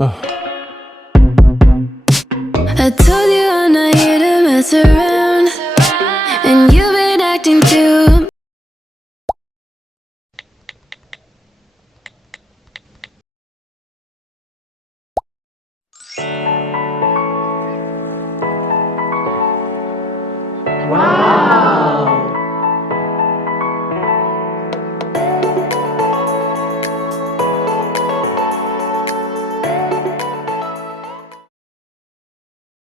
I told you I'm not here to mess around.